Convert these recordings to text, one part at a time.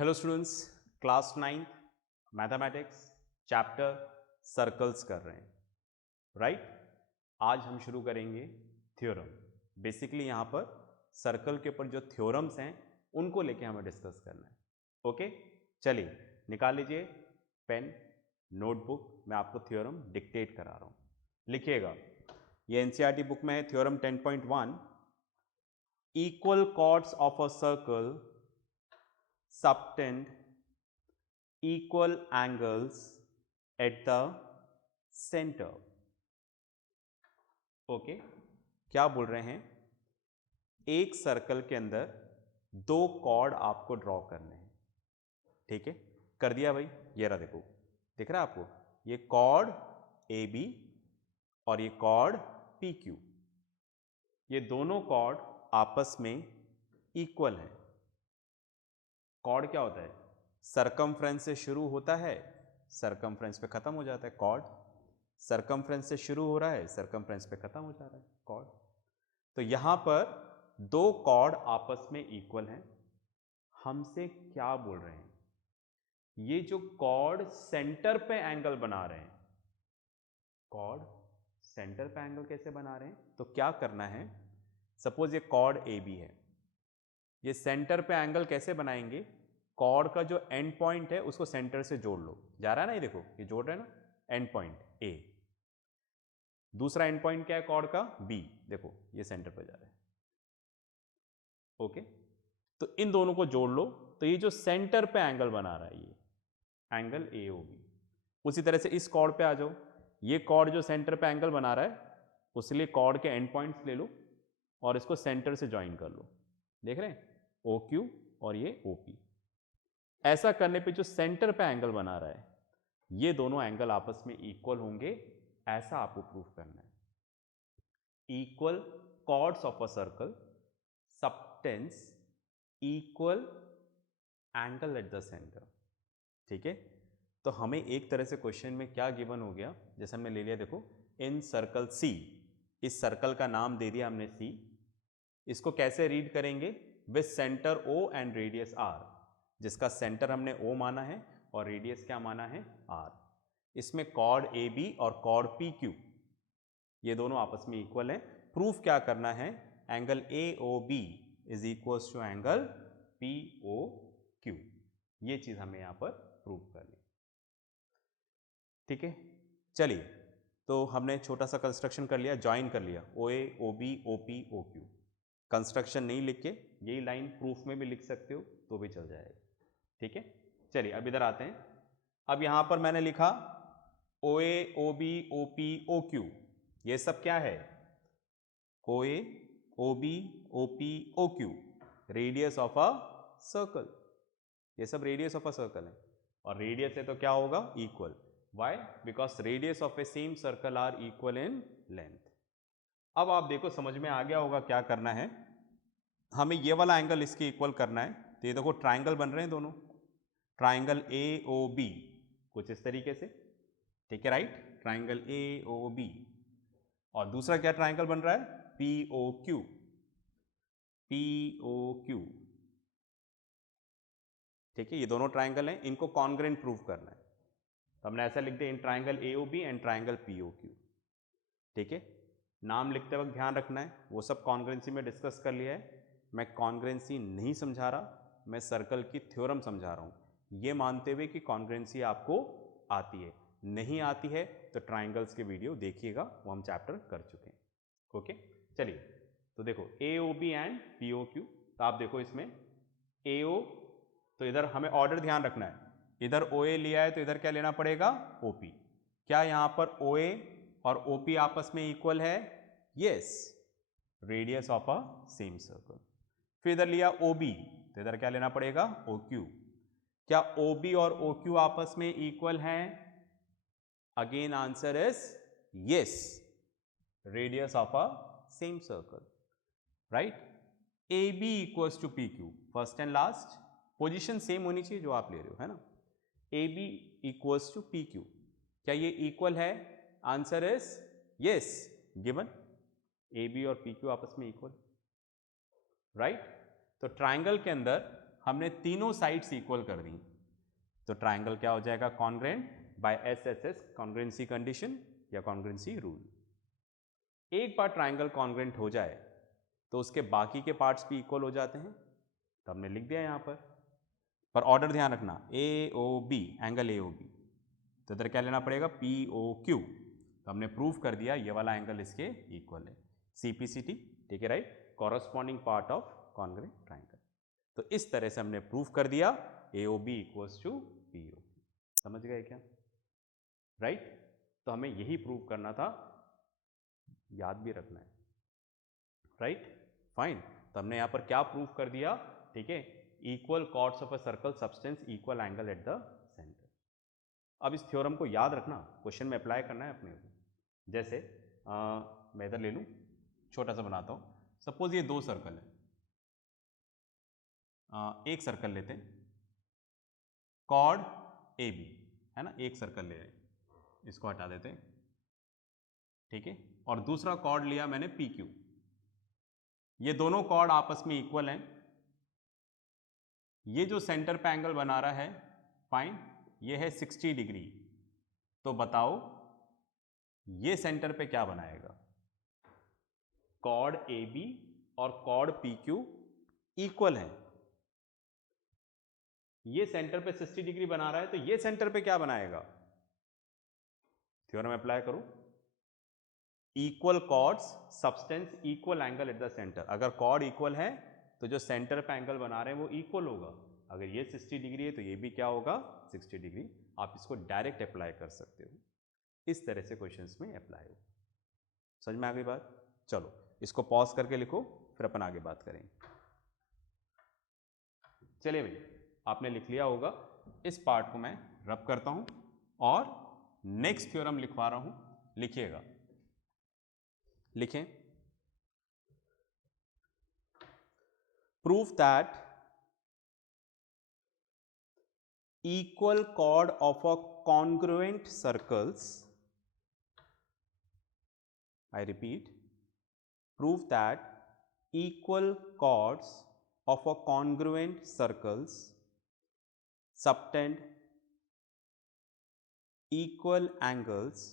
Hello students, class 9 mathematics chapter circles कर रहे हैं राइट। आज हम शुरू करेंगे थ्योरम। बेसिकली यहाँ पर सर्कल के ऊपर जो थ्योरम्स हैं उनको लेके हमें डिस्कस करना है। ओके, चलिए निकाल लीजिए पेन नोटबुक, मैं आपको थ्योरम डिक्टेट करा रहा हूँ, लिखिएगा। ये एनसीईआरटी बुक में है theorem 10.1, equal chords of a circle subtend equal angles at the center। Okay, क्या बोल रहे हैं? एक सर्कल के अंदर दो कॉर्ड आपको ड्रॉ करने हैं। ठीक है, कर दिया भाई। ये रहा, देखो दिख रहा है आपको, ये कॉर्ड ए बी और ये कॉर्ड पी क्यू। ये दोनों कॉर्ड आपस में इक्वल हैं। कॉर्ड क्या होता है? सरकमफ्रेंस से शुरू होता है, सरकमफ्रेंस पे खत्म हो जाता है कॉर्ड। सरकमफ्रेंस से शुरू हो रहा है, सरकमफ्रेंस पे खत्म हो जा रहा है कॉर्ड। तो यहां पर दो कॉर्ड आपस में इक्वल हैं। हमसे क्या बोल रहे हैं? ये जो कॉर्ड सेंटर पे एंगल बना रहे हैं, कॉर्ड सेंटर पे एंगल कैसे बना रहे हैं? तो क्या करना है, सपोज ये कॉर्ड ए बी है, ये सेंटर पे एंगल कैसे बनाएंगे? कॉर्ड का जो एंड पॉइंट है उसको सेंटर से जोड़ लो। जा रहा है ना, ये देखो, ये जोड़ रहे हैं ना, एंड पॉइंट ए। दूसरा एंड पॉइंट क्या है कॉर्ड का? बी। देखो ये सेंटर पे जा रहा है। ओके, तो इन दोनों को जोड़ लो, तो ये जो सेंटर पे एंगल बना रहा है ये एंगल ए ओ बी। उसी तरह से इस कॉर्ड पे आ जाओ, ये कॉर्ड जो सेंटर पे एंगल बना रहा है, उसके लिए कॉर्ड के एंड पॉइंट्स ले लो और इसको सेंटर से ज्वाइन कर लो। देख रहे हैं, ओ क्यू और ये ओ पी। ऐसा करने पे जो सेंटर पे एंगल बना रहा है, ये दोनों एंगल आपस में इक्वल होंगे, ऐसा आपको प्रूफ करना है। Equal chords of a circle subtends equal angle at the centre. ठीक है, तो हमें एक तरह से क्वेश्चन में क्या गिवन हो गया, जैसे हमने ले लिया, देखो, इन सर्कल सी, इस सर्कल का नाम दे दिया हमने सी। इसको कैसे रीड करेंगे? With centre O and radius R, जिसका सेंटर हमने ओ माना है और रेडियस क्या माना है? आर। इसमें कॉर्ड ए बी और कॉर्ड पी क्यू, ये दोनों आपस में इक्वल हैं। प्रूफ क्या करना है? Angle A O B is equals to angle P O Q. ये चीज हमें यहां पर प्रूफ करनी। ठीक है, चलिए, तो हमने छोटा सा कंस्ट्रक्शन कर लिया, ज्वाइन कर लिया, O A O B O P O Q. Construction नहीं लिख के यही लाइन प्रूफ में भी लिख सकते हो तो भी चल जाएगा। ठीक है, चलिए अब इधर आते हैं। अब यहां पर मैंने लिखा O A O B O P O Q, ये सब क्या है? O A O B O P O Q, radius of a circle. ये सब रेडियस ऑफ अ सर्कल है, और रेडियस है तो क्या होगा? Equal. Why? Because radius of a same circle are equal in length. अब आप देखो, समझ में आ गया होगा क्या करना है। हमें ये वाला एंगल इसके इक्वल करना है। तो ये देखो ट्राइंगल बन रहे हैं दोनों, ट्राइंगल ए ओ बी कुछ इस तरीके से। ठीक है, right, triangle A O B. और दूसरा क्या ट्राइंगल बन रहा है? P O Q, P O Q. ठीक है, ये दोनों ट्राइंगल हैं, इनको कॉन्ग्रेंट प्रूव करना है। तो हमने ऐसा लिख दिया, in triangle A O B and triangle P O Q. ठीक है, नाम लिखते वक्त ध्यान रखना है, वो सब कॉन्ग्रेंसी में डिस्कस कर लिया है। मैं कॉन्ग्रेंसी नहीं समझा रहा, मैं सर्कल की थ्योरम समझा रहा हूँ, ये मानते हुए कि कॉन्ग्रेंसी आपको आती है। नहीं आती है तो ट्राइंगल्स के वीडियो देखिएगा, वो हम चैप्टर कर चुके हैं। ओके, चलिए, तो देखो A O B and P O Q. तो आप देखो इसमें ए ओ, तो इधर हमें ऑर्डर ध्यान रखना है, इधर ओ ए लिया है तो इधर क्या लेना पड़ेगा? O P. क्या यहाँ पर ओ ए और ओ पी आपस में इक्वल है? Yes, radius of a same circle. फिर इधर लिया ओ बी, तो इधर क्या लेना पड़ेगा? O Q. क्या ओ बी और ओ क्यू आपस में इक्वल हैं? Again answer is yes, radius of a same circle, right. A B equals to P Q, first and last position same होनी चाहिए जो आप ले रहे हो, है ना। ए बी इक्वल्स टू पी क्यू, क्या ये इक्वल है? Answer is yes, given A B और पी क्यू आपस में इक्वल, राइट। तो ट्राइंगल के अंदर हमने तीनों साइड्स इक्वल कर दी, तो ट्राइंगल क्या हो जाएगा, congruent by SSS congruency condition या कॉन्ग्रेंसी रूल। एक बार ट्राइंगल कॉन्ग्रेंट हो जाए तो उसके बाकी के पार्ट्स भी इक्वल हो जाते हैं, तो हमने लिख दिया यहाँ पर ऑर्डर ध्यान रखना, AOB एंगल AOB, तो इधर क्या लेना पड़ेगा, POQ, तो हमने प्रूव कर दिया ये वाला एंगल इसके इक्वल है, CPCT, ठीक है right, corresponding part of congruent triangle. तो इस तरह से हमने प्रूव कर दिया AOB इक्वल्स टू POQ। समझ गए क्या, राइट? तो हमें यही प्रूव करना था, याद भी रखना है, राइट, फाइन। तो हमने यहाँ पर क्या प्रूव कर दिया, ठीक है, equal chords of a circle subtends equal angle at the centre. अब इस थ्योरम को याद रखना, क्वेश्चन में अप्लाई करना है अपने को। जैसे मैं इधर ले लूँ, छोटा सा बनाता हूँ, सपोज ये दो सर्कल है, एक सर्कल लेते हैं, कॉर्ड AB है ना, एक सर्कल ले रहे हैं, इसको हटा देते हैं, ठीक है, और दूसरा कॉर्ड लिया मैंने PQ। ये दोनों कॉर्ड आपस में इक्वल हैं, ये जो सेंटर पे एंगल बना रहा है, फाइन, ये है 60 डिग्री, तो बताओ ये सेंटर पे क्या बनाएगा, कॉर्ड AB और कॉर्ड PQ इक्वल है, ये सेंटर पे 60 डिग्री बना रहा है, तो ये सेंटर पे क्या बनाएगा, थ्योरम अप्लाई करो, equal chords subtends equal angle at the centre. अगर कॉर्ड इक्वल है तो जो सेंटर पे एंगल बना रहे हैं वो इक्वल होगा, अगर ये 60 डिग्री है तो ये भी क्या होगा, 60 डिग्री। आप इसको डायरेक्ट अप्लाई कर सकते हो, इस तरह से क्वेश्चंस में अप्लाई हो। समझ में आ गई बात? चलो इसको पॉज करके लिखो, फिर अपन आगे बात करेंगे। चलिए भाई, आपने लिख लिया होगा, इस पार्ट को मैं रब करता हूं और नेक्स्ट थ्योरम लिखवा रहा हूं, लिखिएगा, लिखें, prove that equal chord of a congruent circles, I repeat, prove that equal chords of a congruent circles subtend equal angles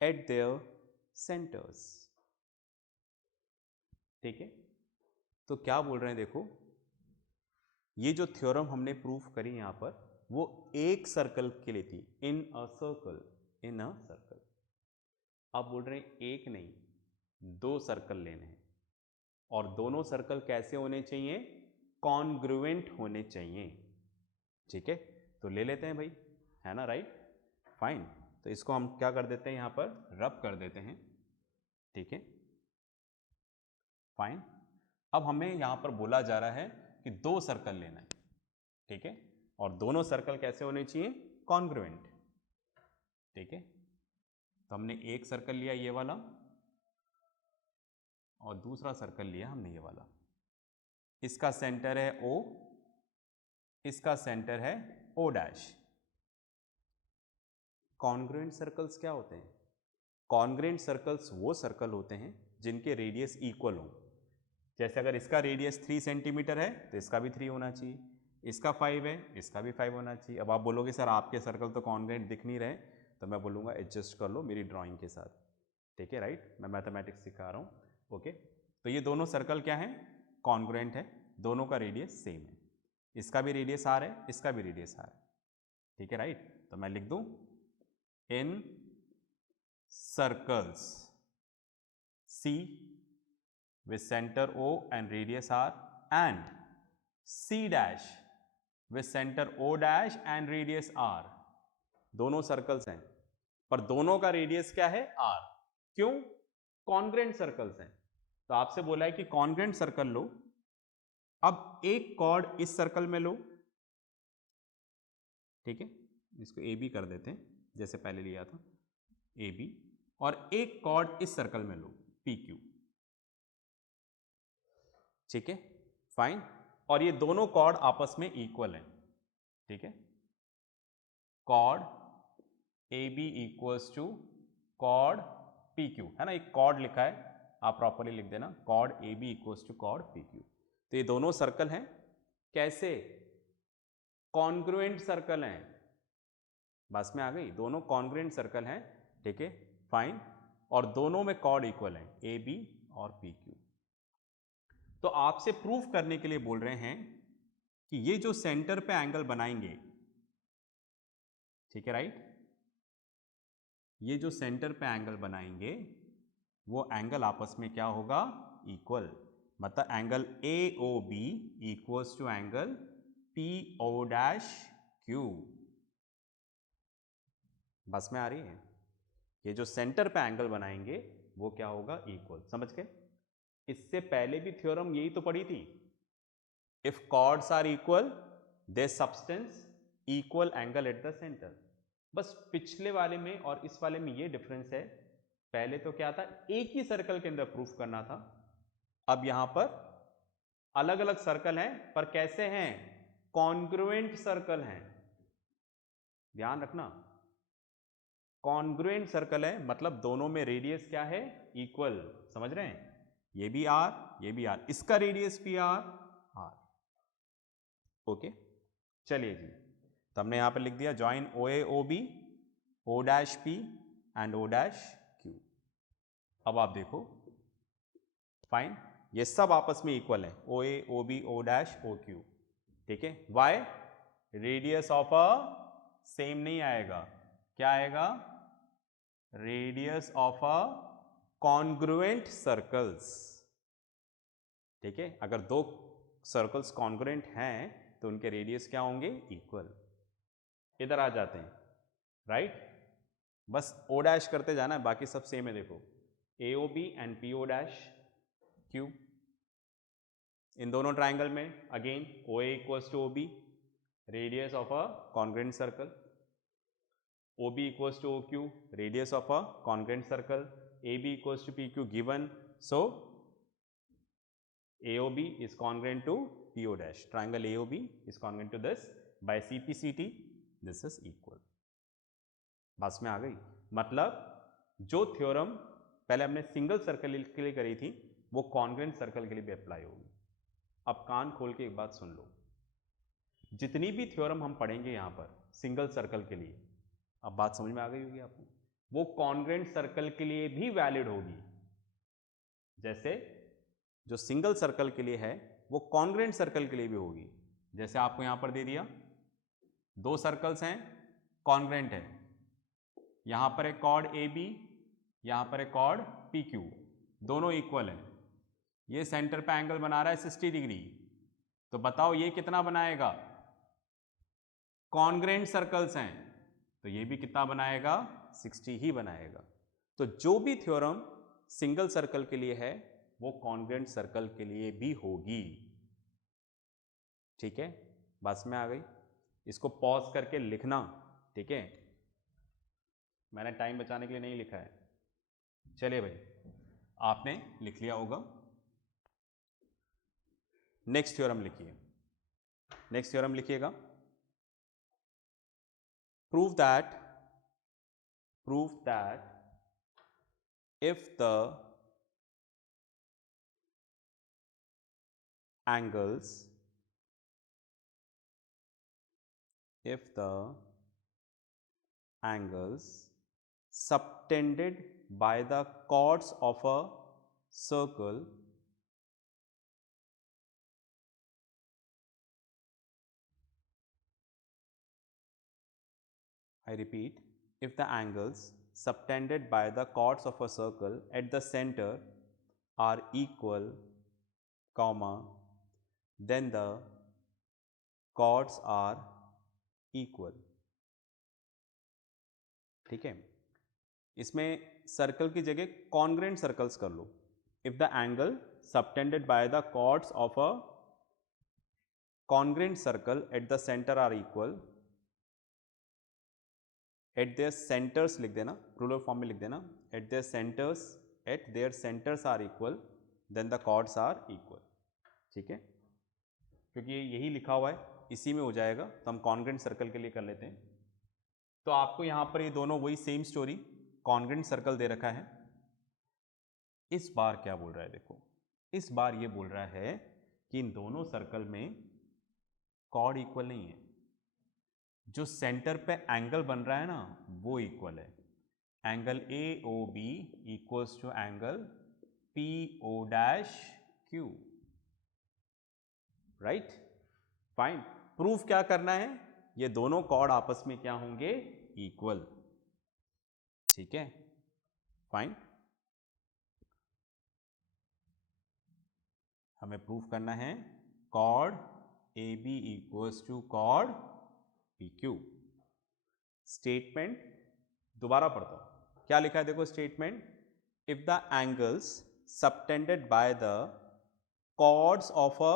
at their centers। ठीक है, तो क्या बोल रहे हैं, देखो ये जो थ्योरम हमने प्रूफ करी यहां पर, वो एक सर्कल के लिए थी, इन a circle, in a circle. अब बोल रहे हैं एक नहीं, दो सर्कल लेने हैं, और दोनों सर्कल कैसे होने चाहिए, कॉन्ग्रुएंट होने चाहिए, ठीक है। तो ले लेते हैं भाई, है ना, राइट, फाइन। तो इसको हम क्या कर देते हैं, यहां पर रब कर देते हैं, ठीक है, फाइन। अब हमें यहां पर बोला जा रहा है कि दो सर्कल लेना है, ठीक है, और दोनों सर्कल कैसे होने चाहिए, कॉन्ग्रुएंट, ठीक है। तो हमने एक सर्कल लिया ये वाला, और दूसरा सर्कल लिया हमने ये वाला, इसका सेंटर है O, इसका सेंटर है O डैश। कॉन्ग्रुएंट सर्कल्स क्या होते हैं, कॉन्ग्रुएंट सर्कल्स वो सर्कल होते हैं जिनके रेडियस इक्वल हो। जैसे अगर इसका रेडियस 3 सेंटीमीटर है तो इसका भी 3 होना चाहिए, इसका 5 है, इसका भी 5 होना चाहिए। अब आप बोलोगे सर आपके सर्कल तो कॉन्ग्रुएंट दिख नहीं रहे, तो मैं बोलूँगा एडजस्ट कर लो मेरी ड्राइंग के साथ, ठीक है, राइट, मैं मैथमेटिक्स सिखा रहा हूँ, ओके। तो ये दोनों सर्कल क्या हैं, कॉन्ग्रुएंट है, दोनों का रेडियस सेम है, इसका भी रेडियस R है, इसका भी रेडियस R है, ठीक है, राइट। तो मैं लिख दूँ, इन circles C with center O and radius R and C dash with center O dash and radius R, दोनों सर्कल्स हैं पर दोनों का रेडियस क्या है, R। क्यों, कॉन्ग्रुएंट सर्कल्स हैं। तो आपसे बोला है कि कॉन्ग्रुएंट सर्कल लो, अब एक कॉर्ड इस सर्कल में लो, ठीक है, इसको AB कर देते हैं जैसे पहले लिया था, AB, और एक कॉर्ड इस सर्कल में लो, PQ, ठीक है, फाइन। और ये दोनों कॉर्ड आपस में इक्वल हैं, ठीक है, chord AB equals to chord PQ, है ना, एक कॉर्ड लिखा है, आप प्रॉपरली लिख देना, chord AB equals to chord PQ। तो ये दोनों सर्कल हैं, कैसे? कॉन्ग्रुएंट सर्कल हैं, बस में आ गई, दोनों कॉन्ग्रुएंट सर्कल हैं, ठीक है, फाइन, और दोनों में कॉर्ड इक्वल हैं, ए बी और पी क्यू। तो आपसे प्रूफ करने के लिए बोल रहे हैं कि ये जो सेंटर पे एंगल बनाएंगे, ठीक है, राइट, ये जो सेंटर पे एंगल बनाएंगे वो एंगल आपस में क्या होगा? इक्वल, मतलब angle A O B equals to angle P O dash Q. बस में आ रही है? ये जो सेंटर पे एंगल बनाएंगे वो क्या होगा? इक्वल। समझ गए? इससे पहले भी थ्योरम यही तो पढ़ी थी, if chords are equal they subtends equal angle at the centre. बस पिछले वाले में और इस वाले में ये डिफरेंस है, पहले तो क्या था, एक ही सर्कल के अंदर प्रूफ करना था, अब यहां पर अलग अलग सर्कल हैं, पर कैसे हैं? कॉन्ग्रुएंट सर्कल हैं, ध्यान रखना, कॉन्ग्रुएंट सर्कल है, मतलब दोनों में रेडियस क्या है? इक्वल। समझ रहे हैं? ये भी आर, ये भी आर, इसका रेडियस भी आर, आर। ओके, चलिए जी, तो हमने यहां पर लिख दिया join O A O B, O dash P and O dash Q. अब आप देखो, फाइन, ये सब आपस में इक्वल है, O A O B O dash O Q, ठीक है। Why? Radius of a same नहीं आएगा, क्या आएगा? Radius of a congruent circles, ठीक है। अगर दो सर्कल्स कॉन्ग्रुएंट हैं तो उनके रेडियस क्या होंगे? इक्वल। इधर आ जाते हैं, राइट, बस ओ डैश करते जाना है, बाकी सब सेम है। देखो, A O B and P O dash Q, इन दोनों ट्राइंगल में again O A equals to O B, radius of a congruent circle, O B equals to O Q, radius of a congruent circle, A B equals to P Q given, so AOB is congruent to PO dash. Triangle AOB is congruent to this by CPCT. This is equal. बस में आ गई? मतलब जो theorem पहले हमने single circle के लिए करी थी वो कॉन्ग्रुएंट सर्कल के लिए भी अप्लाई होगी। अब कान खोल के एक बात सुन लो, जितनी भी थ्योरम हम पढ़ेंगे यहाँ पर सिंगल सर्कल के लिए, अब बात समझ में आ गई होगी आपको, वो कॉन्ग्रुएंट सर्कल के लिए भी वैलिड होगी। जैसे जो सिंगल सर्कल के लिए है वो कॉन्ग्रुएंट सर्कल के लिए भी होगी। जैसे आपको यहां पर दे दिया, दो सर्कल्स हैं, कॉन्ग्रुएंट है, यहां पर एक कॉर्ड ए बी, यहां पर एक कॉर्ड पी क्यू, दोनों इक्वल हैं, ये सेंटर पे एंगल बना रहा है 60 डिग्री, तो बताओ ये कितना बनाएगा? कॉन्ग्रुएंट सर्कल्स हैं तो ये भी कितना बनाएगा? 60 ही बनाएगा। तो जो भी थ्योरम सिंगल सर्कल के लिए है वो कॉन्ग्रुएंट सर्कल के लिए भी होगी, ठीक है। बस में आ गई? इसको पॉज करके लिखना, ठीक है, मैंने टाइम बचाने के लिए नहीं लिखा है। चलिए भाई, आपने लिख लिया होगा। नेक्स्ट थ्योरम लिखिए, नेक्स्ट थ्योरम लिखिएगा, prove that if the angles, if the angles subtended by the chords of a circle I repeat, if the angles subtended by the chords of a circle at the center are equal, comma, then the chords are equal, ठीक है। इसमें circle की जगह congruent circles कर लो। If the angle subtended by the chords of a congruent circle at the center are equal, at their centers लिख देना, plural form में लिख देना, at their centers are equal, then the chords are equal, ठीक है। क्योंकि यही लिखा हुआ है इसी में हो जाएगा, तो हम कॉन्ग्रुएंट सर्कल के लिए कर लेते हैं। तो आपको यहाँ पर ये दोनों वही सेम स्टोरी, कॉन्ग्रुएंट सर्कल दे रखा है। इस बार क्या बोल रहा है देखो, इस बार ये बोल रहा है कि इन दोनों सर्कल में कॉर्ड इक्वल नहीं है, जो सेंटर पे एंगल बन रहा है ना वो इक्वल है। Angle A O B equals to angle P O dash Q, right. Fine. Proof क्या करना है, ये दोनों कॉर्ड आपस में क्या होंगे, इक्वल। ठीक है, फाइन। हमें प्रूफ करना है chord A B equals to chord P Q. Statement दोबारा पढ़ता हूं, क्या लिखा है देखो statement. If the angles subtended by the chords of a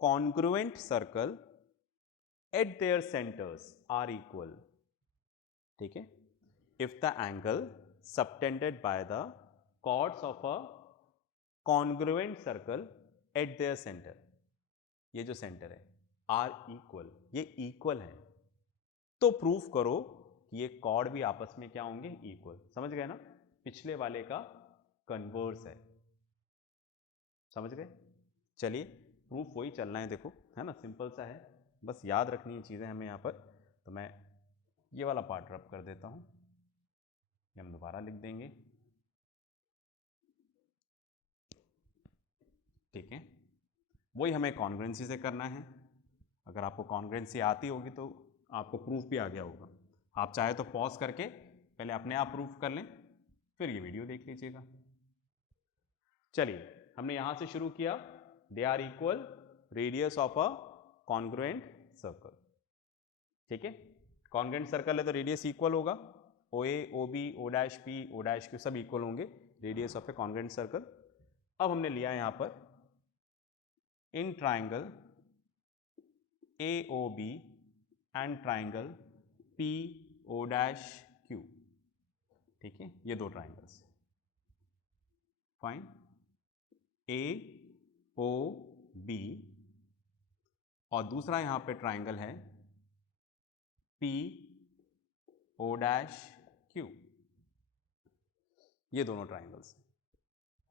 congruent circle at their centers are equal, ठीक है। if the angle subtended by the chords of a congruent circle at their center, ये जो centre है are equal, ये equal है, तो proof करो कि ये कॉर्ड भी आपस में क्या होंगे, इक्वल। समझ गए ना, पिछले वाले का कन्वर्स है, समझ गए। चलिए प्रूफ वही चलना है, देखो है ना, सिंपल सा है, बस याद रखनी है चीज़ें हमें यहाँ पर। तो मैं ये वाला पार्ट रब कर देता हूँ, ये हम दोबारा लिख देंगे, ठीक है। वही हमें कॉन्ग्रुएंसी से करना है। अगर आपको कॉन्ग्रुएंसी आती होगी तो आपको प्रूफ भी आ गया होगा। आप चाहे तो पॉज करके पहले अपने आप प्रूफ कर लें, फिर ये वीडियो देख लीजिएगा। चलिए हमने यहाँ से शुरू किया, they are equal, radius of a congruent circle, ठीक है। कॉन्ग्रुएंट सर्कल है तो रेडियस इक्वल होगा, O A O B O dash P O dash Q सब इक्वल होंगे, radius of a congruent circle. अब हमने लिया यहाँ पर इन triangle A O B and triangle P O dash Q, ठीक है, ये दो triangles, fine. A O B और दूसरा यहां पे ट्राइंगल है पी ओ डैश क्यू, ये दोनों ट्राइंगल्स,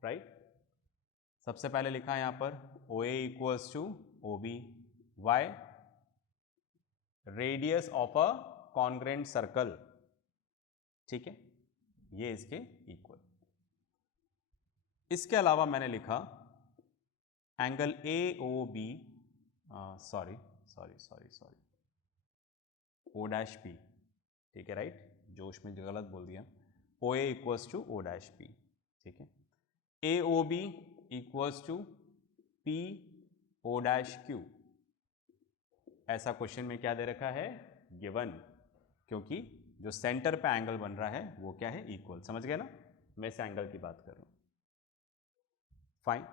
राइट। सबसे पहले लिखा है यहां पर O A equals to O B, why, radius of a congruent circle, ठीक है, ये इसके इक्वल। इसके अलावा मैंने लिखा angle A O B, sorry sorry sorry sorry, O dash P, ठीक है, राइट, जोश में गलत बोल दिया, O A equals to O dash P, ठीक है। A O B equals to P O dash Q, ऐसा क्वेश्चन में क्या दे रखा है, गिवन, क्योंकि जो सेंटर पे एंगल बन रहा है वो क्या है, इक्वल। समझ गए ना, मैं इस एंगल की बात कर रहा हूं, फाइन।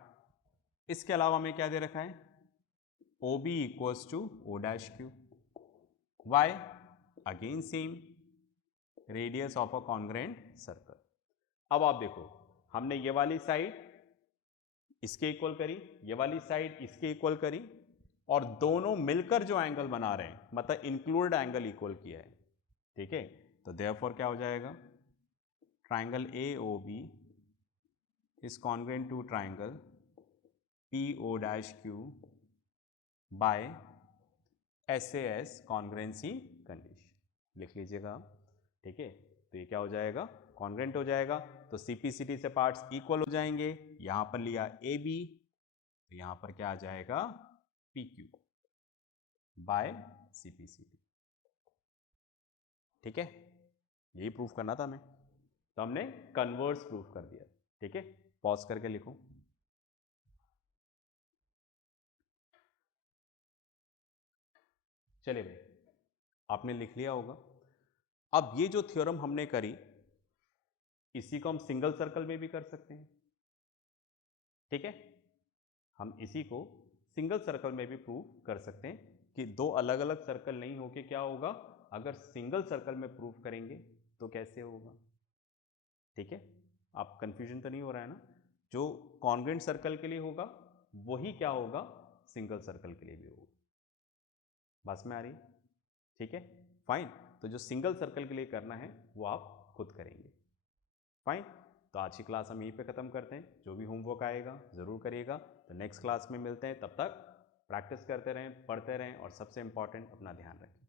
इसके अलावा हमें क्या दे रखा है, O B equals to O dash Q, Y, again same, radius of a congruent circle. अब आप देखो, हमने ये वाली साइड इसके इक्वल करी, ये वाली साइड इसके इक्वल करी, और दोनों मिलकर जो एंगल बना रहे हैं, मतलब इंक्लूडेड एंगल इक्वल किया है, ठीक है। तो देयरफॉर क्या हो जाएगा, triangle A O B is congruent to triangle P O dash Q by SAS congruency condition, लिख लीजिएगा, ठीक है। तो ये क्या हो जाएगा, कॉन्ग्रुएंट हो जाएगा, तो CPCD से पार्ट्स इक्वल हो जाएंगे। यहां पर लिया AB, तो यहां पर क्या आ जाएगा, PQ बाय CPCD, ठीक है। यही प्रूफ करना था हमें, तो हमने कन्वर्स प्रूफ कर दिया, ठीक है। पॉज करके लिखो, चलिए भाई, आपने लिख लिया होगा। अब ये जो थ्योरम हमने करी, इसी को हम सिंगल सर्कल में भी कर सकते हैं, ठीक है। हम इसी को सिंगल सर्कल में भी प्रूव कर सकते हैं कि दो अलग अलग सर्कल नहीं होके क्या होगा, अगर सिंगल सर्कल में प्रूव करेंगे तो कैसे होगा, ठीक है। आप कंफ्यूजन तो नहीं हो रहा है ना, जो कॉन्ग्रुएंट सर्कल के लिए होगा वही क्या होगा, सिंगल सर्कल के लिए भी होगा, बस में आ रही, ठीक है, फाइन। तो जो सिंगल सर्कल के लिए करना है वो आप खुद करेंगे, फाइन। तो आज की क्लास हम यहीं पे ख़त्म करते हैं। जो भी होमवर्क आएगा ज़रूर करिएगा। तो नेक्स्ट क्लास में मिलते हैं, तब तक प्रैक्टिस करते रहें, पढ़ते रहें और सबसे इम्पॉर्टेंट अपना ध्यान रखें।